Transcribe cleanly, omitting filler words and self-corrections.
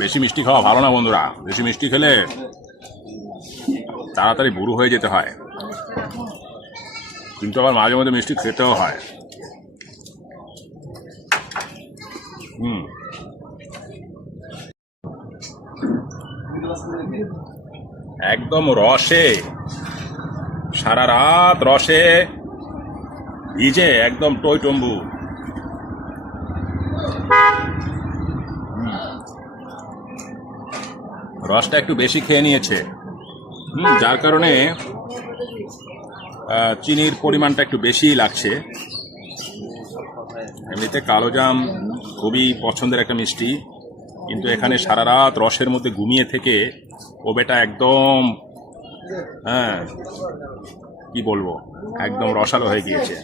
বেশি মিষ্টি খাওয়া ভালো না বন্ধুরা। বেশি মিষ্টি খেলে তাড়াতাড়ি বুড়ো হয়ে যেতে হয়, কিন্তু আবার মাঝে মধ্যে মিষ্টি খেতেও হয়। একদম রসে, সারা রাত রসে ভিজে একদম টইটম্বু। রসটা একটু বেশি খেয়ে নিয়েছে, যার কারণে চিনির পরিমাণটা একটু বেশিই লাগছে। এমনিতে কালোজাম খুবই পছন্দের একটা মিষ্টি, কিন্তু এখানে সারা রাত রসের মধ্যে ঘুমিয়ে থেকে ও বেটা একদম কি বলবো, একদম রসালো হয়ে গিয়েছে।